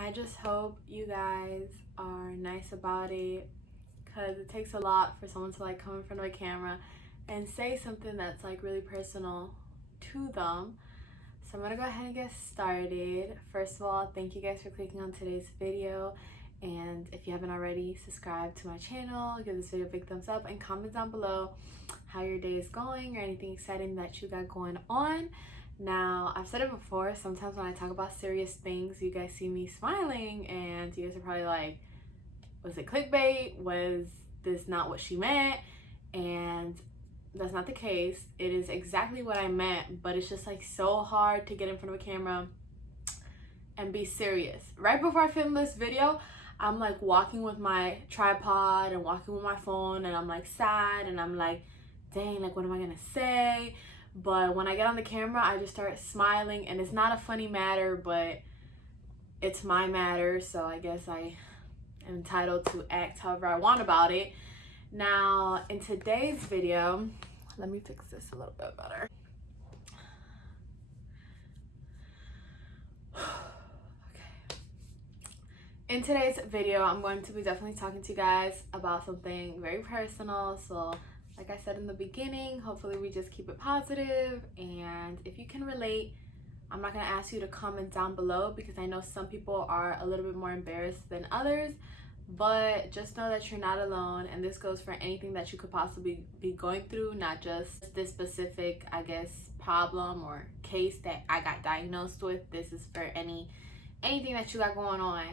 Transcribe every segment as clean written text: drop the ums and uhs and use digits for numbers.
I just hope you guys are nice about it, because it takes a lot for someone to like come in front of a camera and say something that's like really personal to them. So I'm gonna go ahead and get started. First of all, thank you guys for clicking on today's video, and if you haven't already, subscribe to my channel, give this video a big thumbs up, and comment down below how your day is going or anything exciting that you got going on. Now, I've said it before, sometimes when I talk about serious things, you guys see me smiling and you guys are probably like, was it clickbait? Was this not what she meant? And that's not the case. It is exactly what I meant, but it's just like so hard to get in front of a camera and be serious. Right before I film this video, I'm like walking with my tripod and walking with my phone, and I'm like sad and I'm like, dang, like what am I gonna say? But when I get on the camera, I just start smiling, and it's not a funny matter, but it's my matter, so I guess I am entitled to act however I want about it. Now, in today's video, let me fix this a little bit better. Okay. In today's video, I'm going to be definitely talking to you guys about something very personal, so like I said in the beginning, hopefully we just keep it positive, and if you can relate, I'm not going to ask you to comment down below because I know some people are a little bit more embarrassed than others, but just know that you're not alone, and this goes for anything that you could possibly be going through, not just this specific, I guess, problem or case that I got diagnosed with. This is for anything that you got going on.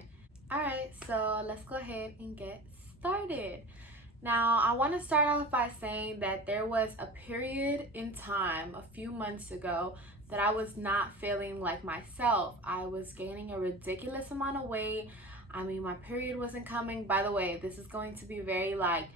Alright, so let's go ahead and get started. Now, I want to start off by saying that there was a period in time a few months ago that I was not feeling like myself. I was gaining a ridiculous amount of weight. I mean, my period wasn't coming. By the way, this is going to be very like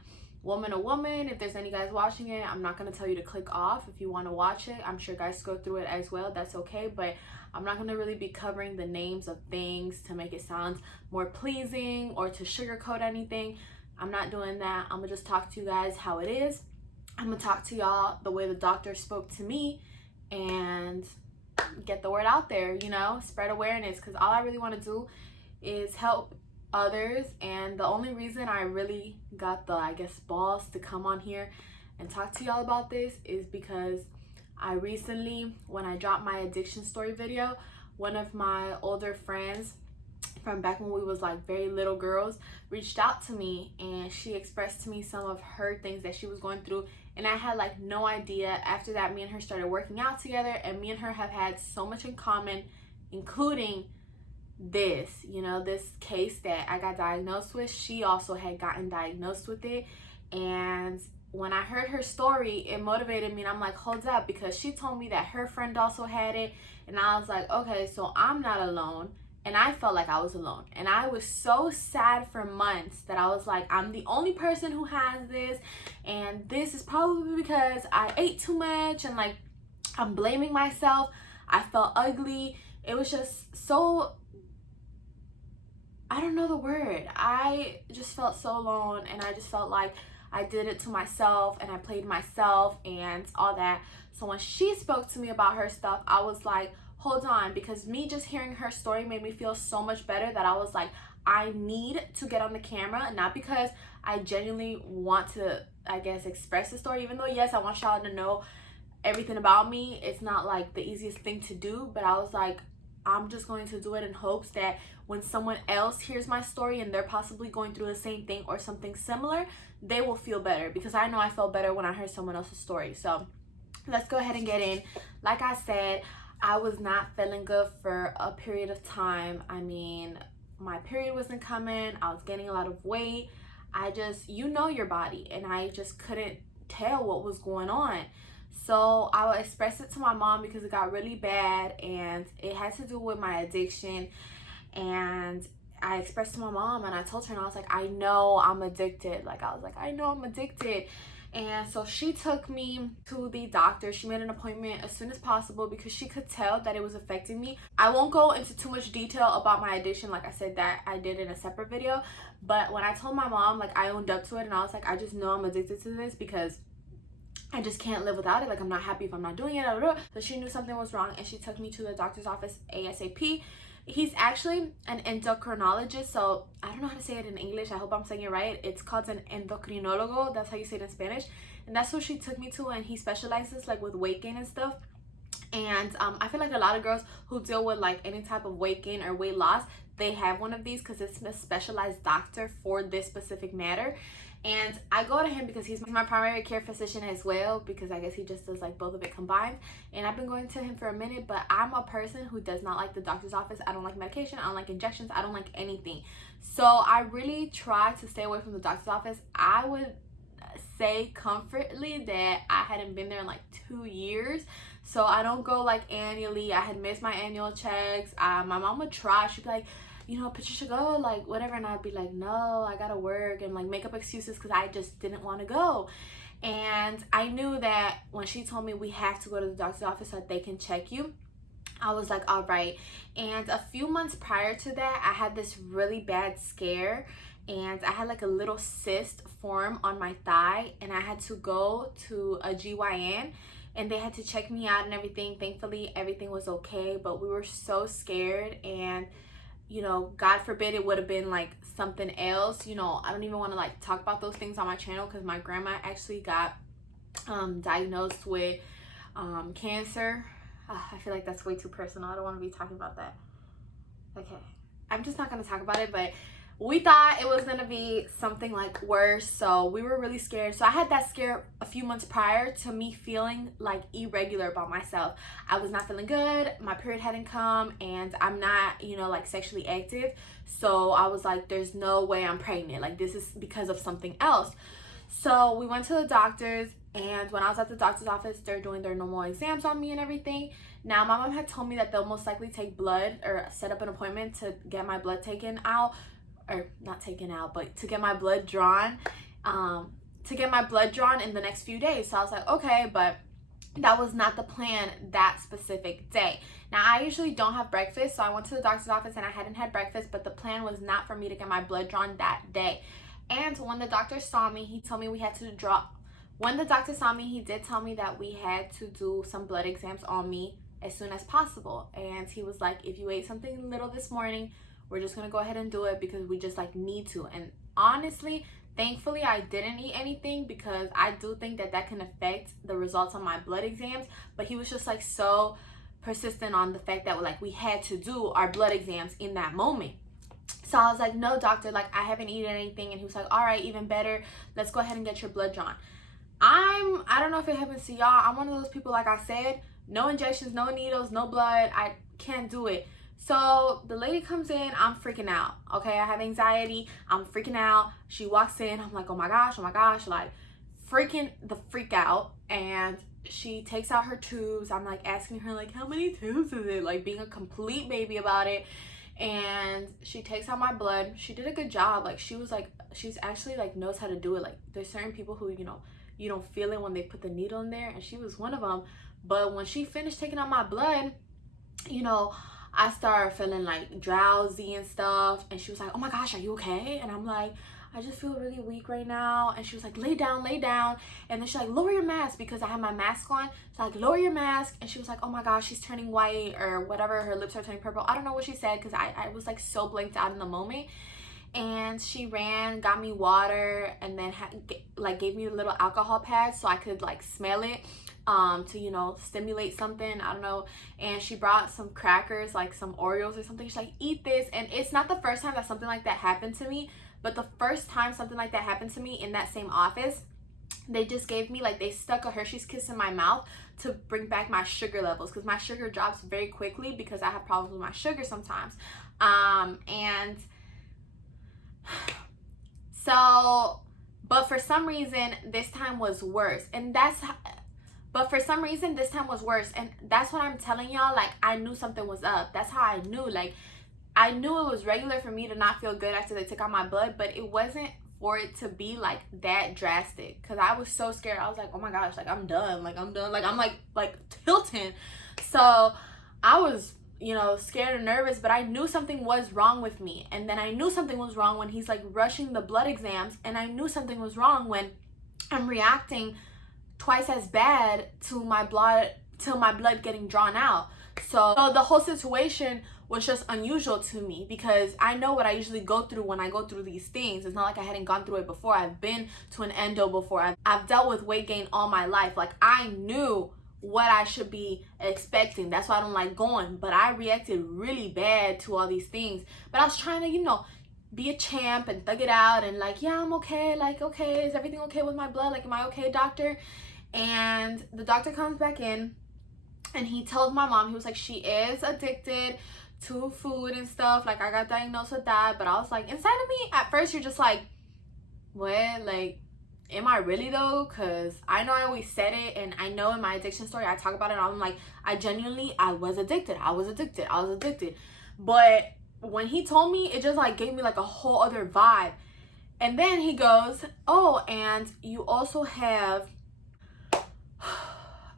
woman to woman. If there's any guys watching it, I'm not going to tell you to click off. If you want to watch it, I'm sure guys go through it as well. That's okay. But I'm not going to really be covering the names of things to make it sound more pleasing or to sugarcoat anything. I'm not doing that. I'm gonna just talk to you guys how it is. I'm gonna talk to y'all the way the doctor spoke to me and get the word out there, you know, spread awareness, because all I really want to do is help others. And the only reason I really got the, I guess, balls to come on here and talk to y'all about this is because I recently, when I dropped my addiction story video, one of my older friends from back when we was like very little girls reached out to me, and she expressed to me some of her things that she was going through, and I had like no idea. After that, me and her started working out together, and me and her have had so much in common, including this, you know, this case that I got diagnosed with. She also had gotten diagnosed with it, and when I heard her story, it motivated me, and I'm like, hold up, because she told me that her friend also had it, and I was like, okay, so I'm not alone. And I felt like I was alone, and I was so sad for months that I was like, I'm the only person who has this, and this is probably because I ate too much, and like I'm blaming myself. I felt ugly. It was just so, I don't know the word. I just felt so alone, and I just felt like I did it to myself, and I played myself and all that. So when she spoke to me about her stuff, I was like, hold on, because me just hearing her story made me feel so much better that I was like, I need to get on the camera, not because I genuinely want to, I guess, express the story, even though yes, I want y'all to know everything about me. It's not like the easiest thing to do, but I was like, I'm just going to do it in hopes that when someone else hears my story and they're possibly going through the same thing or something similar, they will feel better, because I know I felt better when I heard someone else's story. So let's go ahead and get in. Like I said, I was not feeling good for a period of time. I mean, my period wasn't coming. I was gaining a lot of weight. I just, you know your body, and I just couldn't tell what was going on. So I would express it to my mom because it got really bad, and it had to do with my addiction. And I expressed to my mom, and I told her, and I was like, I know I'm addicted. Like, I was like, I know I'm addicted. And so she took me to the doctor. She made an appointment as soon as possible because she could tell that it was affecting me. I won't go into too much detail about my addiction. Like I said, that I did in a separate video. But when I told my mom, like, I owned up to it, and I was like, I just know I'm addicted to this because I just can't live without it. Like, I'm not happy if I'm not doing it. So she knew something was wrong, and she took me to the doctor's office ASAP. He's actually an endocrinologist, so I don't know how to say it in English. I hope I'm saying it right. It's called an endocrinologo. That's how you say it in Spanish. And that's what she took me to, and he specializes like with weight gain and stuff. And I feel like a lot of girls who deal with like any type of weight gain or weight loss, they have one of these because it's a specialized doctor for this specific matter. And I go to him because he's my primary care physician as well, because I guess he just does like both of it combined. And I've been going to him for a minute, but I'm a person who does not like the doctor's office. I don't like medication, I don't like injections, I don't like anything. So I really try to stay away from the doctor's office. I would say comfortably that I hadn't been there in like 2 years, so I don't go like annually. I had missed my annual checks. My mom would try, she'd be like, you know, Patricia, go, like whatever, and I'd be like, no, I gotta work, and like make up excuses because I just didn't want to go. And I knew that when she told me we have to go to the doctor's office so that they can check you, I was like, all right. And a few months prior to that, I had this really bad scare, and I had like a little cyst form on my thigh, and I had to go to a GYN, and they had to check me out and everything. Thankfully, everything was okay, but we were so scared, and you know, God forbid it would have been like something else. You know, I don't even want to like talk about those things on my channel because my grandma actually got diagnosed with cancer. I feel like that's way too personal. I don't want to be talking about that. Okay, I'm just not going to talk about it, but we thought it was going to be something like worse, so we were really scared. So I had that scare a few months prior to me feeling like irregular about myself. I was not feeling good, my period hadn't come, and I'm not, you know, like sexually active. So I was like, there's no way I'm pregnant. Like, this is because of something else. So we went to the doctors, and when I was at the doctor's office, they're doing their normal exams on me and everything. Now, my mom had told me that they'll most likely take blood or set up an appointment to get my blood taken out. Or not taken out, but to get my blood drawn, in the next few days. So I was like, okay, but that was not the plan that specific day. Now, I usually don't have breakfast, so I went to the doctor's office and I hadn't had breakfast, but the plan was not for me to get my blood drawn that day. And when the doctor saw me, he told me we had to draw. When the doctor saw me, he did tell me that we had to do some blood exams on me as soon as possible. And he was like, if you ate something little this morning, we're just gonna go ahead and do it because we just like need to. And honestly, thankfully, I didn't eat anything because I do think that that can affect the results on my blood exams. But he was just like so persistent on the fact that like we had to do our blood exams in that moment. So I was like, no, doctor, like I haven't eaten anything. And he was like, all right, even better, let's go ahead and get your blood drawn. I don't know if it happens to y'all. I'm one of those people, like I said, no injections, no needles, no blood. I can't do it. So the lady comes in, I'm freaking out. Okay, I have anxiety, I'm freaking out. She walks in, I'm like, oh my gosh, like freaking the freak out. And she takes out her tubes. I'm like asking her like, how many tubes is it? Like being a complete baby about it. And she takes out my blood. She did a good job. Like she's actually like knows how to do it. Like there's certain people who, you know, you don't feel it when they put the needle in there, and she was one of them. But when she finished taking out my blood, you know, I started feeling like drowsy and stuff, and she was like, oh my gosh, are you okay? And I'm like, I just feel really weak right now. And she was like, lay down. And then she's like, lower your mask, because I have my mask on. So like, lower your mask. And she was like, oh my gosh, she's turning white or whatever, her lips are turning purple. I don't know what she said because I was like so blanked out in the moment. And she ran, got me water, and then gave me a little alcohol pad so I could like smell it, to, you know, stimulate something, I don't know. And she brought some crackers, like some Oreos or something. She's like, eat this. And it's not the first time that something like that happened to me, but the first time something like that happened to me in that same office, they just gave me, like, they stuck a Hershey's Kiss in my mouth to bring back my sugar levels, because my sugar drops very quickly because I have problems with my sugar sometimes. And so, but for some reason this time was worse, and that's what I'm telling y'all. Like, I knew something was up. That's how I knew. Like, I knew it was regular for me to not feel good after they took out my blood, but it wasn't for it to be like that drastic, because I was so scared. I was like, oh my gosh, like I'm done, like I'm like tilting. So I was, you know, scared and nervous, but I knew something was wrong with me. And then I knew something was wrong when he's like rushing the blood exams, and I knew something was wrong when I'm reacting twice as bad to my blood getting drawn out. So the whole situation was just unusual to me, because I know what I usually go through when I go through these things. It's not like I hadn't gone through it before. I've been to an endo before. I've dealt with weight gain all my life. Like, I knew what I should be expecting. That's why I don't like going. But I reacted really bad to all these things. But I was trying to, be a champ and thug it out and like, yeah, I'm okay. Like, okay, is everything okay with my blood? Like, am I okay, doctor? And the doctor comes back in and he tells my mom, he was like, she is addicted to food and stuff. Like, I got diagnosed with that. But I was like, inside of me, at first you're just like, what? Like, am I really though? Because I know I always said it, and I know in my addiction story I talk about it, and I'm like, I was addicted. But when he told me, it just like gave me like a whole other vibe. And then he goes, oh, and you also have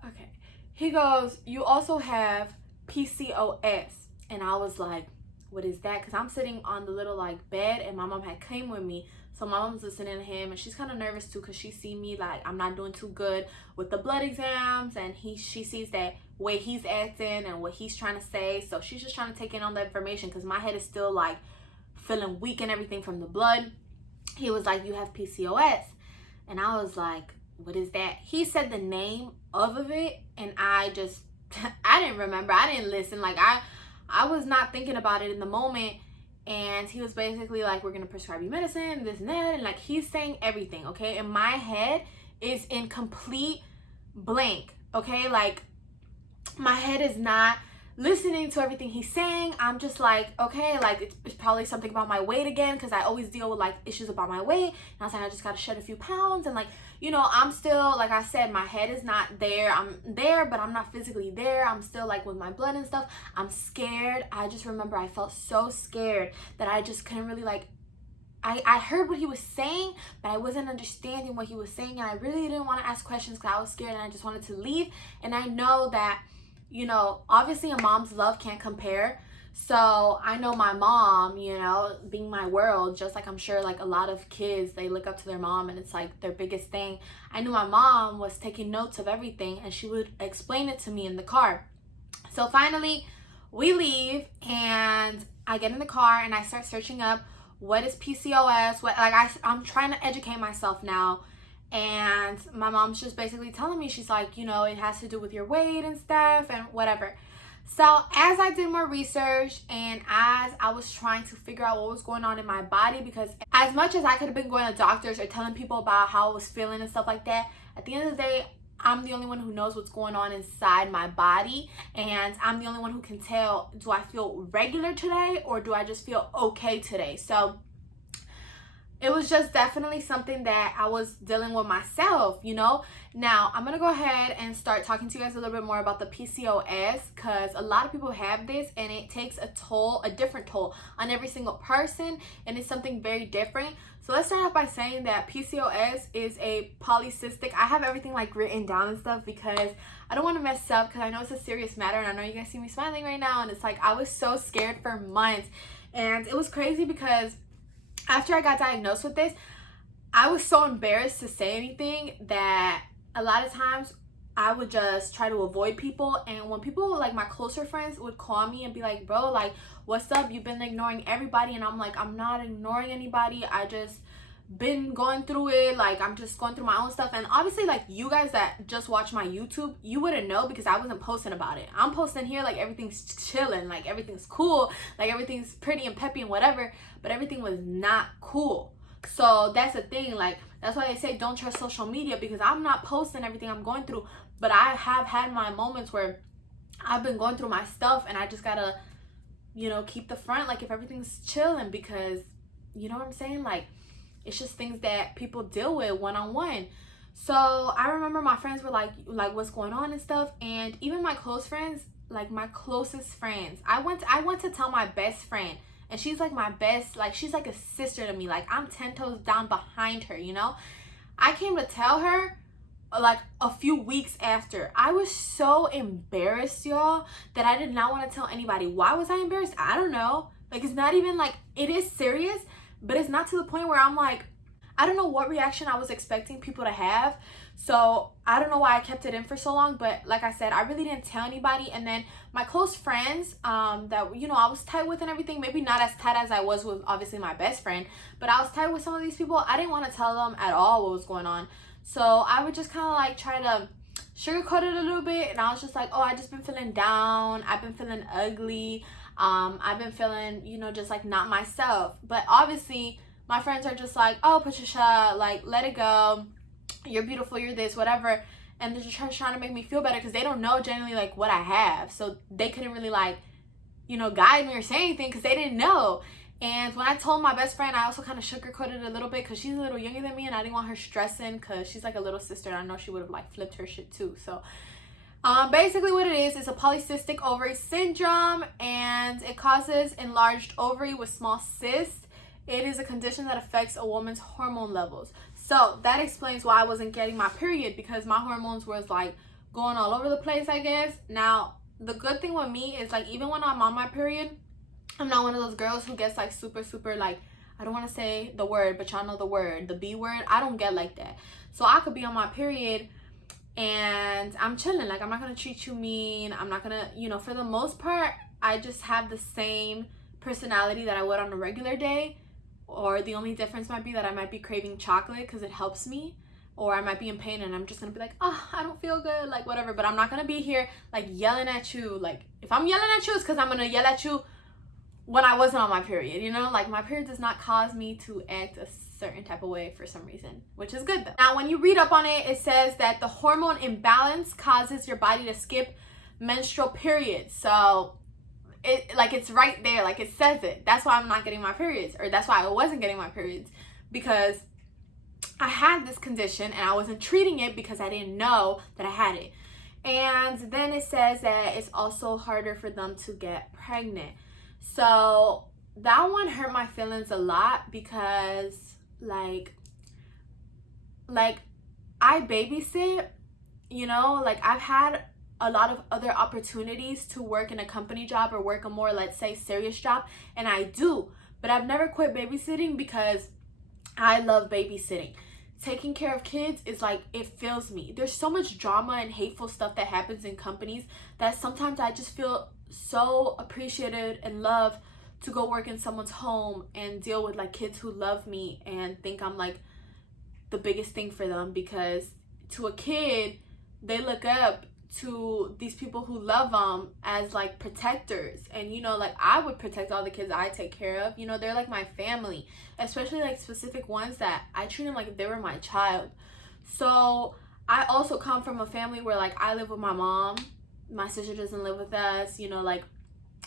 okay, he goes, you also have PCOS. And I was like, what is that? Because I'm sitting on the little like bed, and my mom had came with me. So my mom's listening to him, and she's kind of nervous too, because she see me like I'm not doing too good with the blood exams, and she sees that way he's acting and what he's trying to say. So she's just trying to take in all the information, because my head is still like feeling weak and everything from the blood. He was like, you have PCOS. And I was like, what is that? He said the name of it, and I didn't remember. I didn't listen. Like, I was not thinking about it in the moment. And he was basically like, we're gonna prescribe you medicine, this and that, and like he's saying everything, okay? And my head is in complete blank, okay? Like, my head is not listening to everything he's saying. I'm just like, okay, like it's probably something about my weight again, because I always deal with like issues about my weight. And I was like, I just gotta shed a few pounds, and like, I'm still, like I said, my head is not there. I'm there, but I'm not physically there. I'm still like with my blood and stuff. I'm scared. I just remember I felt so scared that I just couldn't really like, I heard what he was saying, but I wasn't understanding what he was saying, and I really didn't want to ask questions because I was scared, and I just wanted to leave. And I know that, obviously a mom's love can't compare. So I know my mom, being my world, just like I'm sure like a lot of kids, they look up to their mom and it's like their biggest thing. I knew my mom was taking notes of everything, and she would explain it to me in the car. So finally we leave, and I get in the car and I start searching up what is PCOS, I'm trying to educate myself now. And my mom's just basically telling me, she's like, it has to do with your weight and stuff and whatever. So as I did more research, and as I was trying to figure out what was going on in my body, because as much as I could have been going to doctors or telling people about how I was feeling and stuff like that, at the end of the day, I'm the only one who knows what's going on inside my body, and I'm the only one who can tell, do I feel regular today or do I just feel okay today? So it was just definitely something that I was dealing with myself, Now, I'm going to go ahead and start talking to you guys a little bit more about the PCOS, because a lot of people have this, and it takes a different toll on every single person, and it's something very different. So let's start off by saying that PCOS is a polycystic. I have everything like written down and stuff because I don't want to mess up, because I know it's a serious matter, and I know you guys see me smiling right now, and it's like I was so scared for months. And it was crazy because after I got diagnosed with this, I was so embarrassed to say anything that a lot of times I would just try to avoid people. And when people, like my closer friends, would call me and be like, bro, like, what's up? You've been ignoring everybody. And I'm like, I'm not ignoring anybody. I just been going through it. Like, I'm just going through my own stuff. And obviously, like, you guys that just watch my YouTube, you wouldn't know because I wasn't posting about it. I'm posting here like everything's chilling, like everything's cool, like everything's pretty and peppy and whatever, but everything was not cool. So that's the thing, like, that's why they say don't trust social media, because I'm not posting everything I'm going through, but I have had my moments where I've been going through my stuff, and I just gotta, keep the front, like, if everything's chilling, because, you know what I'm saying, like, it's just things that people deal with one-on-one. So I remember my friends were like, what's going on and stuff, and even my close friends, like my closest friends, I went to tell my best friend, and she's like my best, like she's like a sister to me, like I'm 10 toes down behind her, I came to tell her like a few weeks after. I was so embarrassed, y'all, that I did not want to tell anybody. Why was I embarrassed? I don't know. Like, it's not even like, it is serious, but it's not to the point where I'm like, I don't know what reaction I was expecting people to have. So I don't know why I kept it in for so long, but like I said, I really didn't tell anybody. And then my close friends that, you know, I was tight with and everything, maybe not as tight as I was with obviously my best friend, but I was tight with some of these people. I didn't want to tell them at all what was going on. So I would just kind of like try to sugarcoat it a little bit, and I was just like, oh, I just been feeling down, I've been feeling ugly, I've been feeling, you know, just like not myself. But obviously my friends are just like, oh, Patricia, like, let it go, you're beautiful, you're this, whatever. And they're just trying to make me feel better, because they don't know generally like what I have, so they couldn't really like, you know, guide me or say anything because they didn't know. And when I told my best friend, I also kind of sugarcoated it a little bit because she's a little younger than me, and I didn't want her stressing because she's like a little sister, and I know she would have like flipped her shit too. So basically what it is a polycystic ovary syndrome, and it causes enlarged ovary with small cysts. It is a condition that affects a woman's hormone levels. So that explains why I wasn't getting my period, because my hormones was like going all over the place, I guess. Now, the good thing with me is like, even when I'm on my period, I'm not one of those girls who gets like super like, I don't want to say the word, but y'all know the word, the B word. I don't get like that. So I could be on my period and I'm chilling. Like, I'm not going to treat you mean. I'm not going to, you know, for the most part, I just have the same personality that I would on a regular day. Or the only difference might be that I might be craving chocolate because it helps me. Or I might be in pain and I'm just going to be like, oh, I don't feel good, like whatever. But I'm not going to be here like yelling at you. Like, if I'm yelling at you, it's because I'm going to yell at you when I wasn't on my period, you know? Like, my period does not cause me to act a certain type of way for some reason, which is good though. Now, when you read up on it, it says that the hormone imbalance causes your body to skip menstrual periods. So it's right there, like it says it. That's why I'm not getting my periods, or that's why I wasn't getting my periods, because I had this condition and I wasn't treating it because I didn't know that I had it. And then it says that it's also harder for them to get pregnant. So that one hurt my feelings a lot, because like I babysit, you know, like I've had a lot of other opportunities to work in a company job or work a more, let's say, serious job, and I do, but I've never quit babysitting because I love babysitting. Taking care of kids is like, it fills me. There's so much drama and hateful stuff that happens in companies that sometimes I just feel so appreciated and loved to go work in someone's home and deal with like kids who love me and think I'm like the biggest thing for them, because to a kid, they look up to these people who love them as like protectors. And you know, like I would protect all the kids I take care of, you know, they're like my family, especially like specific ones that I treat them like if they were my child. So I also come from a family where like I live with my mom, my sister doesn't live with us, you know, like,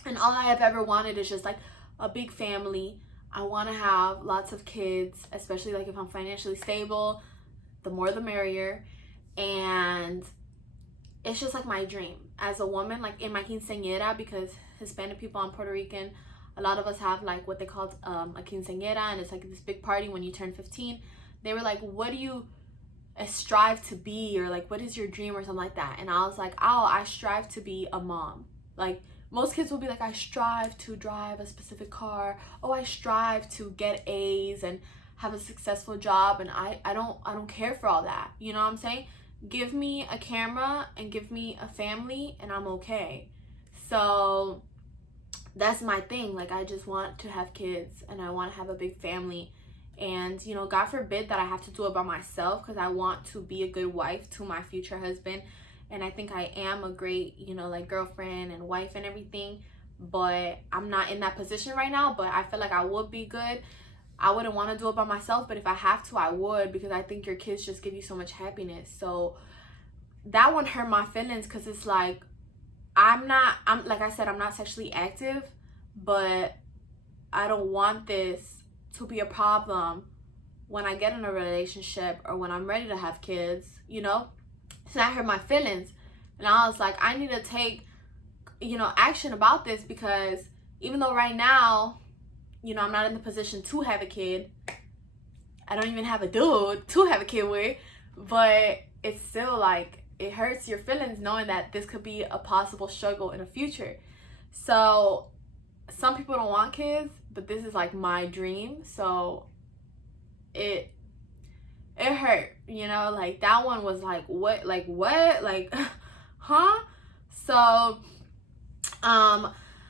and all I have ever wanted is just like a big family. I want to have lots of kids, especially like if I'm financially stable, the more the merrier. And it's just like my dream as a woman, like in my quinceañera, because Hispanic people and Puerto Rican, a lot of us have like what they call a quinceañera, and it's like this big party when you turn 15. They were like, what do you strive to be, or like what is your dream, or something like that. And I was like, oh, I strive to be a mom. Like most kids will be like, I strive to drive a specific car, oh, I strive to get A's and have a successful job. And I don't care for all that, you know what I'm saying? Give me a camera and give me a family and I'm okay. So that's my thing. Like, I just want to have kids and I want to have a big family. And, you know, God forbid that I have to do it by myself, because I want to be a good wife to my future husband. And I think I am a great, you know, like girlfriend and wife and everything. But I'm not in that position right now. But I feel like I would be good. I wouldn't want to do it by myself, but if I have to, I would, because I think your kids just give you so much happiness. So that one hurt my feelings, because it's like, I'm like I said, I'm not sexually active, but I don't want this to be a problem when I get in a relationship or when I'm ready to have kids, you know? So that hurt my feelings. And I was like, I need to take, you know, action about this, because even though right now, you know, I'm not in the position to have a kid, I don't even have a dude to have a kid with, but it's still like, it hurts your feelings knowing that this could be a possible struggle in the future. So some people don't want kids, but this is like my dream. So it it hurt, you know, like that one was like, what, like, huh? So,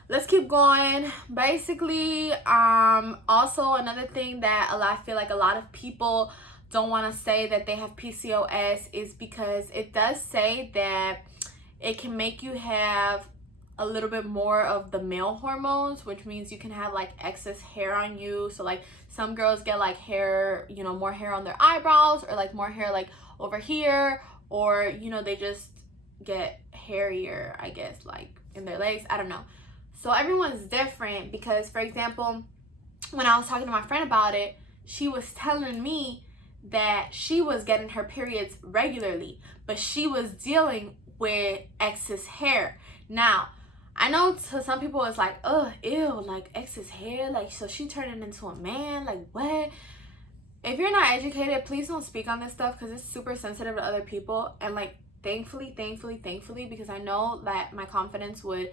let's keep going. Basically, also another thing that I feel like a lot of people don't want to say that they have PCOS is because it does say that it can make you have a little bit more of the male hormones, which means you can have like excess hair on you. So like some girls get like hair, you know, more hair on their eyebrows, or like more hair like over here, or you know, they just get hairier, I guess, like in their legs. I don't know. So everyone's different, because for example, when I was talking to my friend about it, she was telling me that she was getting her periods regularly, but she was dealing with excess hair. Now, I know to some people it's like, oh, ew, like excess hair, like so she turning into a man, like what? If you're not educated, please don't speak on this stuff, because it's super sensitive to other people. And like thankfully, because I know that my confidence would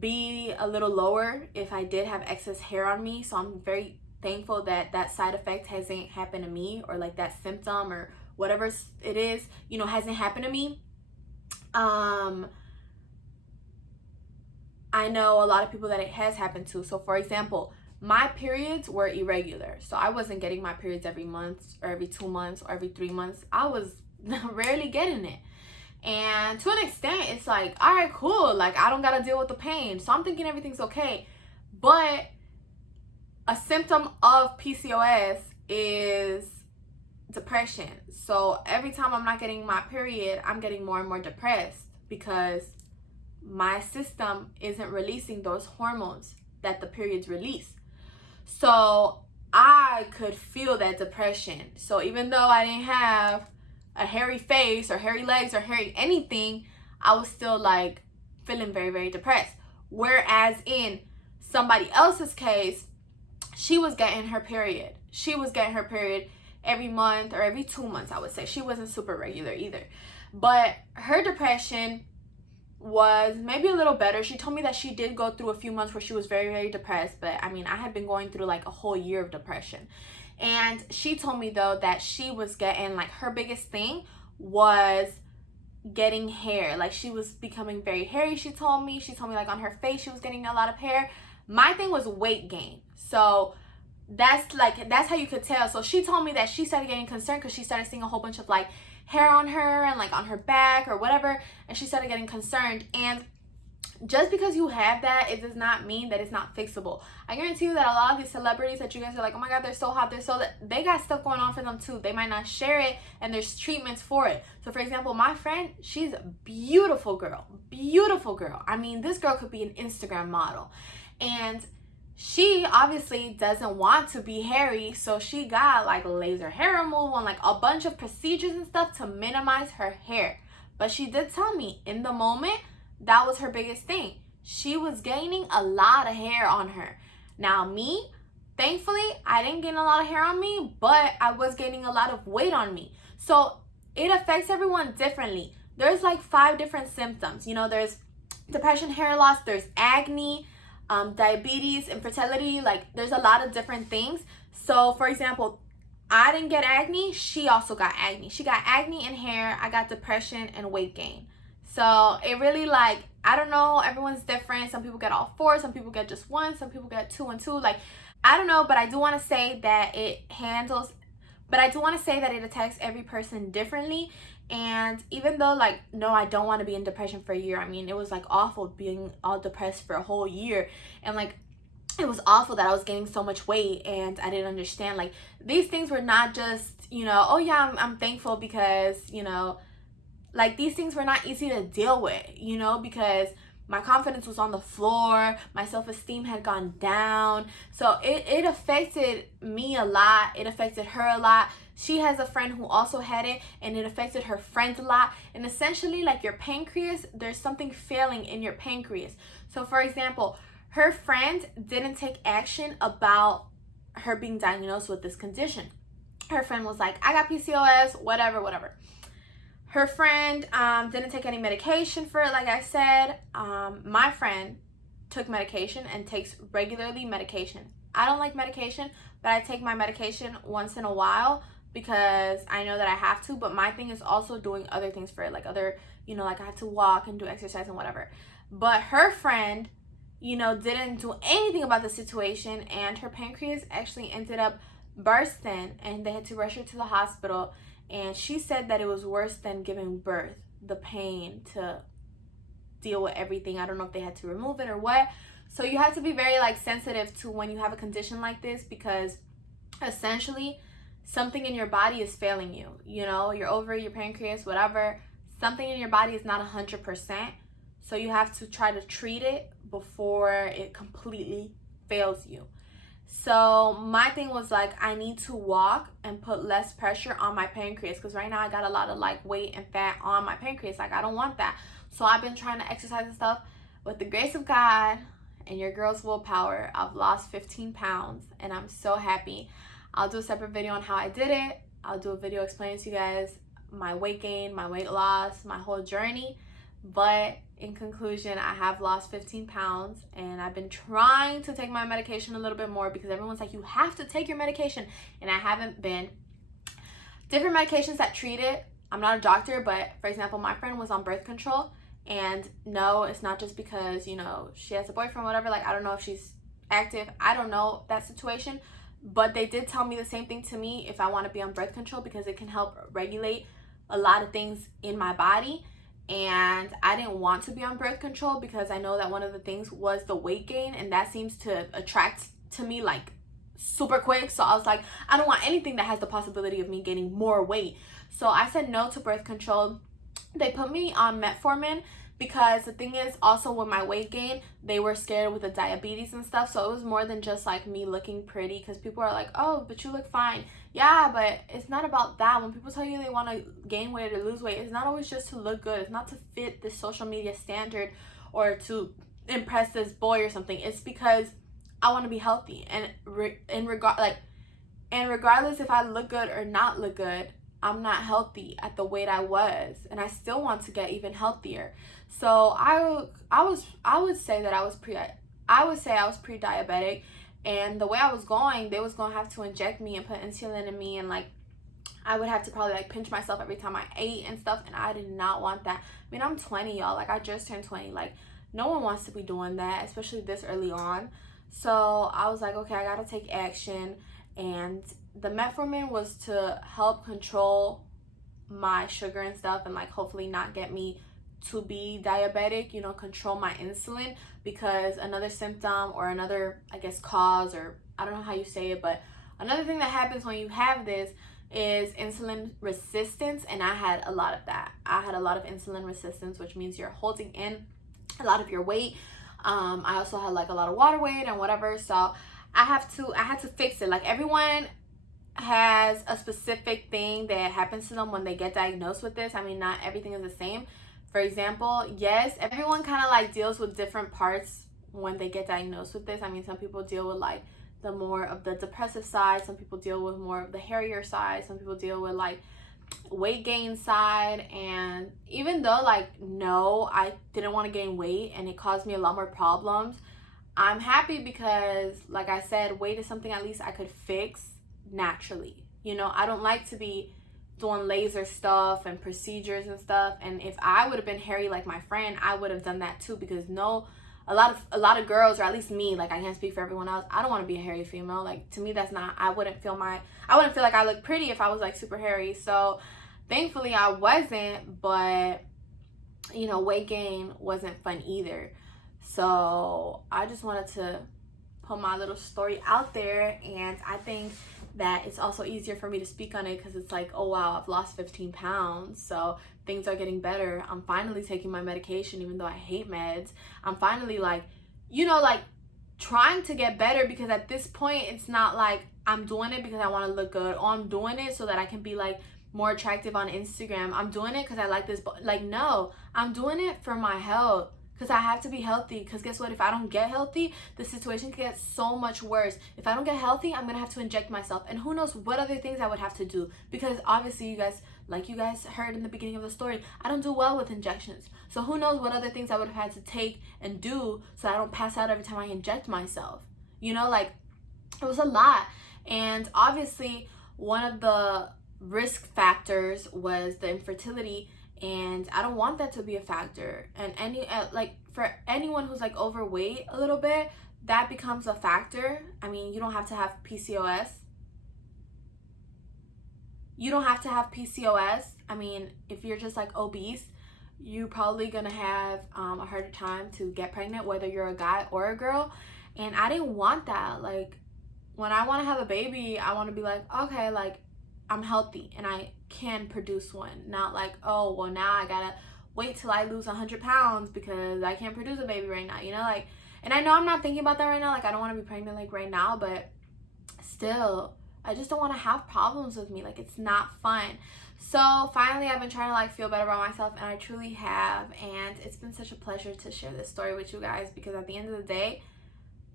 be a little lower if I did have excess hair on me. So I'm very thankful that that side effect hasn't happened to me, or like that symptom or whatever it is, you know, hasn't happened to me. I know a lot of people that it has happened to. So for example, my periods were irregular. So I wasn't getting my periods every month or every 2 months or every 3 months. I was rarely getting it. And to an extent, it's like, all right, cool. Like, I don't got to deal with the pain. So I'm thinking everything's okay. But a symptom of PCOS is depression. So every time I'm not getting my period, I'm getting more and more depressed, because my system isn't releasing those hormones that the periods release. So I could feel that depression. So even though I didn't have a hairy face or hairy legs or hairy anything, I was still like feeling very, very depressed. Whereas in somebody else's case, she was getting her period. She was getting her period every month or every 2 months, I would say. She wasn't super regular either. But her depression was maybe a little better. She told me that she did go through a few months where she was very, very depressed. But I mean, I had been going through like a whole year of depression. And she told me though that she was getting, like, her biggest thing was getting hair. Like, she was becoming very hairy, she told me like on her face she was getting a lot of hair. My thing was weight gain. So that's how you could tell. So she told me that she started getting concerned because she started seeing a whole bunch of like hair on her and like on her back or whatever, and she started getting concerned. And just because you have that, it does not mean that it's not fixable. I guarantee you that a lot of these celebrities that you guys are like, oh my god, they're so hot, they got stuff going on for them too. They might not share it, and there's treatments for it. So for example, my friend, she's a beautiful girl. I mean, this girl could be an Instagram model, and she obviously doesn't want to be hairy, so she got like laser hair removal and like a bunch of procedures and stuff to minimize her hair. But she did tell me in the moment that was her biggest thing. She was gaining a lot of hair on her. Now me, thankfully, I didn't gain a lot of hair on me, but I was gaining a lot of weight on me. So it affects everyone differently. There's like 5 different symptoms. You know, there's depression, hair loss, there's acne, diabetes, infertility. Like, there's a lot of different things. So for example, I didn't get acne. She also got acne. She got acne and hair. I got depression and weight gain. So it really, like, I don't know, everyone's different. Some people get all 4, some people get just 1, some people get 2 and 2. Like, I don't know, but I do want to say that it attacks every person differently. And even though, like, no, I don't want to be in depression for a year. I mean, it was like awful being all depressed for a whole year. And like, it was awful that I was gaining so much weight and I didn't understand. Like, these things were not just, you know, oh yeah, I'm thankful because, you know, like, these things were not easy to deal with, you know, because my confidence was on the floor, my self-esteem had gone down. So it affected me a lot. It affected her a lot. She has a friend who also had it, and it affected her friends a lot. And essentially, like, your pancreas, there's something failing in your pancreas. So for example, her friend didn't take action about her being diagnosed with this condition. Her friend was like, I got PCOS, whatever. Her friend didn't take any medication for it, like I said. My friend took medication and takes regularly medication. I don't like medication, but I take my medication once in a while. because I know that I have to, but my thing is also doing other things for it, like other, you know, like I have to walk and do exercise and whatever. But her friend, you know, didn't do anything about the situation, and her pancreas actually ended up bursting, and they had to rush her to the hospital. And she said that it was worse than giving birth, the pain to deal with everything. I don't know if they had to remove it or what. So you have to be very like sensitive to when you have a condition like this, because essentially something in your body is failing you. You know, your ovary, your pancreas, whatever, something in your body is not 100%. So you have to try to treat it before it completely fails you. So my thing was like, I need to walk and put less pressure on my pancreas, because right now I got a lot of like weight and fat on my pancreas. Like, I don't want that. So I've been trying to exercise and stuff. With the grace of God and your girl's willpower, I've lost 15 pounds and I'm so happy. I'll do a separate video on how I did it. I'll do a video explaining to you guys my weight gain, my weight loss, my whole journey. But in conclusion, I have lost 15 pounds, and I've been trying to take my medication a little bit more, because everyone's like, you have to take your medication, and I haven't been. Different medications that treat it. I'm not a doctor, but for example, my friend was on birth control, and no, it's not just because, you know, she has a boyfriend, whatever. Like, I don't know if she's active. I don't know that situation, but they did tell me the same thing to me if I want to be on birth control, because it can help regulate a lot of things in my body. And I didn't want to be on birth control because I know that one of the things was the weight gain, and that seems to attract to me like super quick. So I was like, I don't want anything that has the possibility of me gaining more weight. So I said no to birth control. They put me on metformin, because the thing is also with my weight gain, they were scared with the diabetes and stuff. So it was more than just like me looking pretty, because people are like, oh, but you look fine. Yeah, but it's not about that. When people tell you they want to gain weight or lose weight, it's not always just to look good. It's not to fit this social media standard or to impress this boy or something. It's because I want to be healthy, and regardless if I look good or not look good, I'm not healthy at the weight I was, and I still want to get even healthier. So I would say that I was pre-diabetic, and the way I was going, they was gonna have to inject me and put insulin in me, and like I would have to probably like pinch myself every time I ate and stuff, and I did not want that. I mean, I'm 20, y'all. Like, I just turned 20. Like, no one wants to be doing that, especially this early on. So I was like, okay, I gotta take action. And the metformin was to help control my sugar and stuff, and like hopefully not get me to be diabetic, you know, control my insulin, because another symptom or another, I guess, cause, or I don't know how you say it, but another thing that happens when you have this is insulin resistance, and I had a lot of that. I had a lot of insulin resistance, which means you're holding in a lot of your weight. I also had like a lot of water weight and whatever, so I had to fix it. Like, everyone has a specific thing that happens to them when they get diagnosed with this. I mean, not everything is the same. For example, yes, everyone kind of like deals with different parts when they get diagnosed with this. I mean, some people deal with like the more of the depressive side, some people deal with more of the hairier side, some people deal with like weight gain side. And even though like, no, I didn't want to gain weight and it caused me a lot more problems, I'm happy because, like I said, weight is something at least I could fix naturally. You know, I don't like to be doing laser stuff and procedures and stuff. And if I would have been hairy like my friend, I would have done that too, because a lot of girls, or at least me, like, I can't speak for everyone else, I don't want to be a hairy female. Like, to me, that's not, I wouldn't feel like I look pretty if I was like super hairy. So thankfully I wasn't, but you know, weight gain wasn't fun either. So I just wanted to put my little story out there, and I think that it's also easier for me to speak on it, because it's like, oh wow, I've lost 15 pounds, so things are getting better. I'm finally taking my medication, even though I hate meds. I'm finally like, you know, like trying to get better, because at this point it's not like I'm doing it because I want to look good, or I'm doing it so that I can be like more attractive on Instagram. I'm doing it because I like this, like, no, I'm doing it for my health, because I have to be healthy. Because guess what? If I don't get healthy, the situation could get so much worse. If I don't get healthy, I'm going to have to inject myself. And who knows what other things I would have to do. Because obviously, you guys heard in the beginning of the story, I don't do well with injections. So who knows what other things I would have had to take and do so I don't pass out every time I inject myself. You know, like, it was a lot. And obviously, one of the risk factors was the infertility, and I don't want that to be a factor. And like for anyone who's like overweight a little bit, that becomes a factor. I mean, you don't have to have PCOS. You don't have to have PCOS. I mean, if you're just like obese, you're probably gonna have a harder time to get pregnant, whether you're a guy or a girl. And I didn't want that. Like, when I want to have a baby, I want to be like, okay, like, I'm healthy and I can produce one. Not like, oh, well, now I gotta wait till I lose 100 pounds because I can't produce a baby right now, you know? Like, and I know I'm not thinking about that right now. Like, I don't want to be pregnant like right now, but still, I just don't want to have problems with me. Like, it's not fun. So finally, I've been trying to like feel better about myself, and I truly have. And it's been such a pleasure to share this story with you guys, because at the end of the day,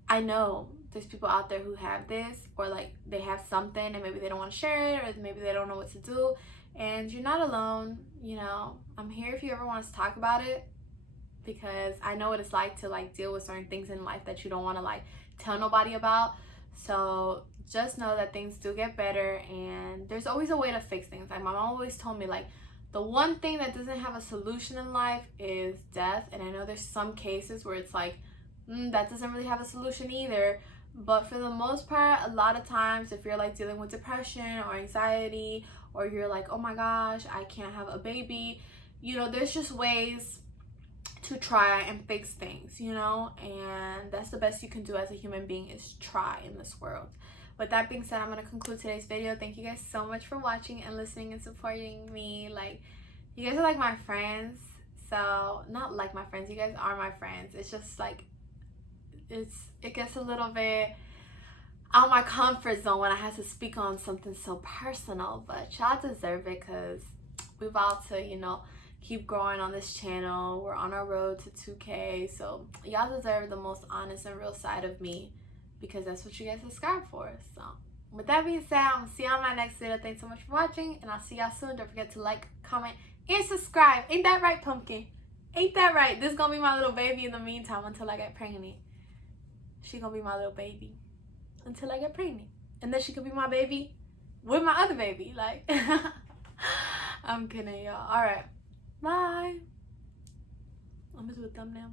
I know there's people out there who have this, or like they have something and maybe they don't want to share it, or maybe they don't know what to do. And you're not alone. You know, I'm here if you ever want us to talk about it, because I know what it's like to like deal with certain things in life that you don't want to like tell nobody about. So just know that things do get better, and there's always a way to fix things. Like my mom always told me, like, the one thing that doesn't have a solution in life is death. And I know there's some cases where it's like, that doesn't really have a solution either. But for the most part, a lot of times, if you're like dealing with depression or anxiety, or you're like, oh my gosh, I can't have a baby, you know, there's just ways to try and fix things, you know? And that's the best you can do as a human being, is try in this world. With that being said, I'm going to conclude today's video. Thank you guys so much for watching and listening and supporting me. Like, you guys are like my friends. So, not like my friends, you guys are my friends. It's just like, it gets a little bit out of my comfort zone when I have to speak on something so personal, but y'all deserve it, because we're about to, you know, keep growing on this channel. We're on our road to 2K, so y'all deserve the most honest and real side of me, because that's what you guys subscribe for. So with that being said, I'm gonna see you on my next video. Thanks so much for watching, and I'll see y'all soon. Don't forget to like, comment, and subscribe. Ain't that right, pumpkin? Ain't that right? This is gonna be my little baby in the meantime until I get pregnant. She gonna be my little baby until I get pregnant, and then she could be my baby with my other baby. Like, I'm kidding, y'all. All right, bye. I'm gonna do a thumbnail.